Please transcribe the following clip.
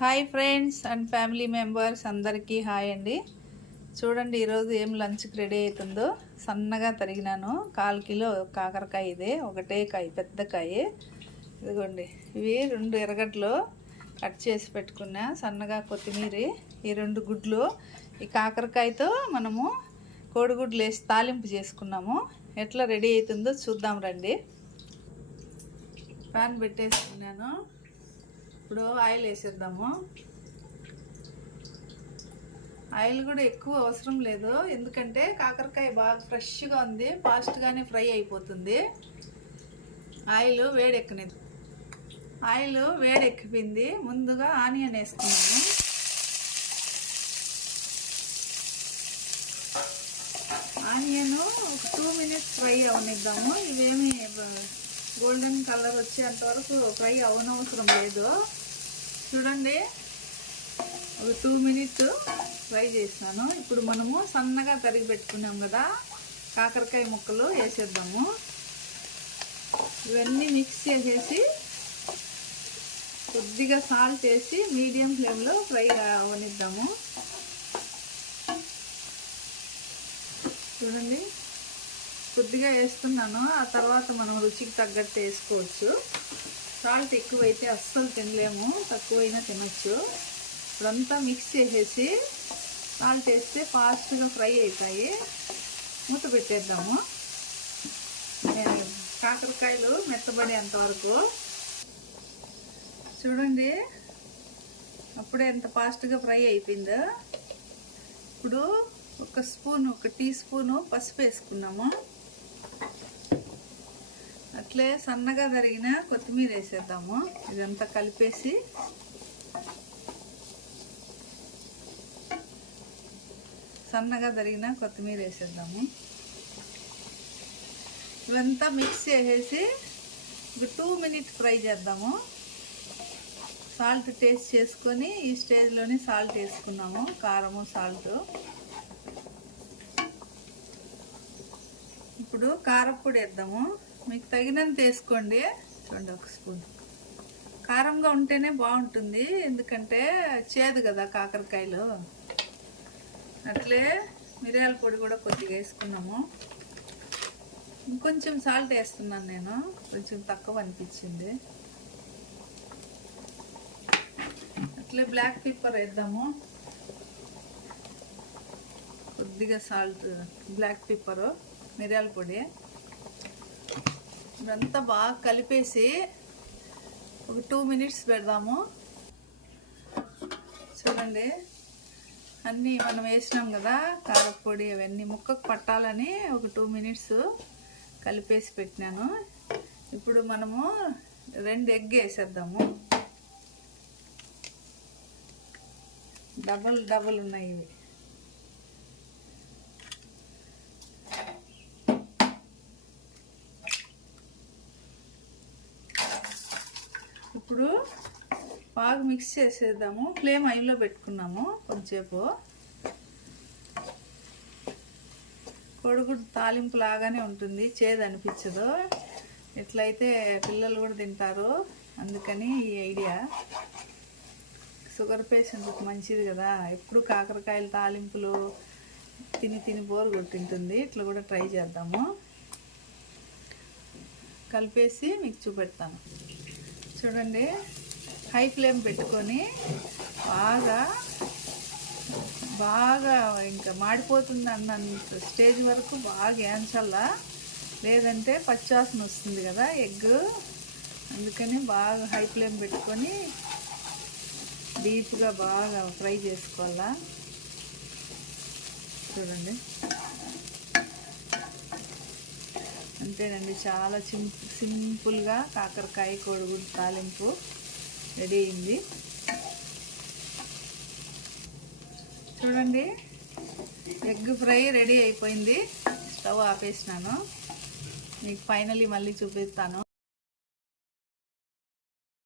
Hi friends and family members అందరికీ hi అండి. చూడండి ఈరోజు ఏం లంచ్కి రెడీ అవుతుందో. సన్నగా తరిగినాను 1/4 కిలో కాకరకాయ. ఇదే ఒకటే కాయ, పెద్ద కాయ. ఇదిగోండి, ఇవి 2 ఎర్రగడ్డలు కట్ చేసి పెట్టుకున్నా. సన్నగా కొత్తిమీర, ఈ 2 గుడ్లు. ఈ కాకరకాయతో మనము కోడిగుడ్లు వేసి తాలింపు చేసుకున్నాము. ఎట్లా రెడీ అవుతుందో చూద్దాం రండి. పాన్ పెట్టేసుకున్నాను. ఇప్పుడు ఆయిల్ వేసేద్దాము. ఆయిల్ కూడా ఎక్కువ అవసరం లేదు, ఎందుకంటే కాకరకాయ బాగా ఫ్రెష్గా ఉంది, ఫాస్ట్గానే ఫ్రై అయిపోతుంది. ఆయిల్ వేడెక్కిపోయింది. ముందుగా ఆనియన్ వేసుకున్నాను. ఆనియన్ ఒక 2 మినిట్స్ ఫ్రై అవనిద్దాము. ఇవేమి గోల్డెన్ కలర్ వచ్చేంత వరకు ఫ్రై అవనవసరం లేదు. చూడండి, ఒక 2 మినిట్స్ ఫ్రై చేసినాను. ఇప్పుడు మనము సన్నగా తరిగి పెట్టుకున్నాం కదా కాకరకాయ ముక్కలు వేసేద్దాము. ఇవన్నీ మిక్స్ చేసేసి కొద్దిగా సాల్ట్ వేసి మీడియం ఫ్లేమ్లో ఫ్రై అవనిద్దాము. చూడండి, కొద్దిగా వేస్తున్నాను. ఆ తర్వాత మనం రుచికి తగ్గట్టు వేసుకోవచ్చు. సాల్ట్ ఎక్కువైతే అస్సలు తినలేము, తక్కువైనా తినచ్చు. ఇప్పుడంతా మిక్స్ చేసేసి సాల్ట్ వేస్తే ఫాస్ట్గా ఫ్రై అవుతాయి. మూత పెట్టేద్దాము. కాకరకాయలు మెత్తబడేంత వరకు. చూడండి, అప్పుడే ఎంత ఫాస్ట్గా ఫ్రై అయిపోయిందో. ఇప్పుడు ఒక టీ స్పూను పసుపు వేసుకున్నాము. అట్లే సన్నగా తరిగిన కొత్తిమీర వేసేద్దాము. ఇదంతా కలిపేసి సన్నగా తరిగిన కొత్తిమీర వేసేద్దాము. ఇవంతా మిక్స్ చేసేసి ఒక 2 మినిట్స్ ఫ్రై చేద్దాము. సాల్ట్ టేస్ట్ చేసుకొని ఈ స్టేజ్లోనే సాల్ట్ వేసుకున్నాము. కారము, సాల్ట్. ఇప్పుడు కారప్పొడి వేద్దాము. మీకు తగినంత వేసుకోండి. చూడండి, 1 స్పూన్. కారంగా ఉంటేనే బాగుంటుంది, ఎందుకంటే చేదు కదా కాకరకాయలు. అట్లే మిరియాల పొడి కూడా కొద్దిగా వేసుకున్నాము. ఇంకొంచెం సాల్ట్ వేస్తున్నాను నేను, కొంచెం తక్కువ అనిపించింది. అట్లే బ్లాక్ పెప్పర్ వేద్దాము. కొద్దిగా సాల్ట్, బ్లాక్ పెప్పరు, మిరియాల పొడి. ఇదంతా బాగా కలిపేసి ఒక 2 మినిట్స్ పెడదాము. చూడండి, అన్నీ మనం వేసినాం కదా కారపొడి, అవన్నీ ముక్కకు పట్టాలని ఒక 2 మినిట్స్ కలిపేసి పెట్టినాను. ఇప్పుడు మనము 2 ఎగ్ వేసేద్దాము. డబల్ ఉన్నాయి ఇవి. ఇప్పుడు బాగా మిక్స్ చేసేద్దాము. ఫ్లేమ్ హైలో పెట్టుకున్నాము కొంచెంసేపు. కోడిగుడ్డు తాలింపు లాగానే ఉంటుంది, చేదు అనిపించదు. ఇట్లయితే పిల్లలు కూడా తింటారు, అందుకని ఈ ఐడియా. షుగర్ పేషెంట్కి మంచిది కదా, ఎప్పుడు కాకరకాయల తాలింపులు తిని బోరు కొట్టింటుంది. ఇట్లా కూడా ట్రై చేద్దాము. కలిపేసి మీకు చూపెడతాను. చూడండి, హై ఫ్లేమ్ పెట్టుకొని బాగా ఇంకా మాడిపోతుంది అన్నంత స్టేజ్ వరకు బాగా వేయించాలా, లేదంటే పచ్చివాసన వస్తుంది కదా ఎగ్. అందుకని బాగా హై ఫ్లేమ్ పెట్టుకొని డీప్గా బాగా ఫ్రై చేసుకోవాలా. చూడండి, అంతేనండి. చాలా సింపుల్గా కాకరకాయ కోడిగుడ్డు తాలింపు రెడీ అయింది. చూడండి, ఎగ్ ఫ్రై రెడీ అయిపోయింది. స్టవ్ ఆపేసినాను. మీకు ఫైనల్లీ మళ్ళీ చూపిస్తాను.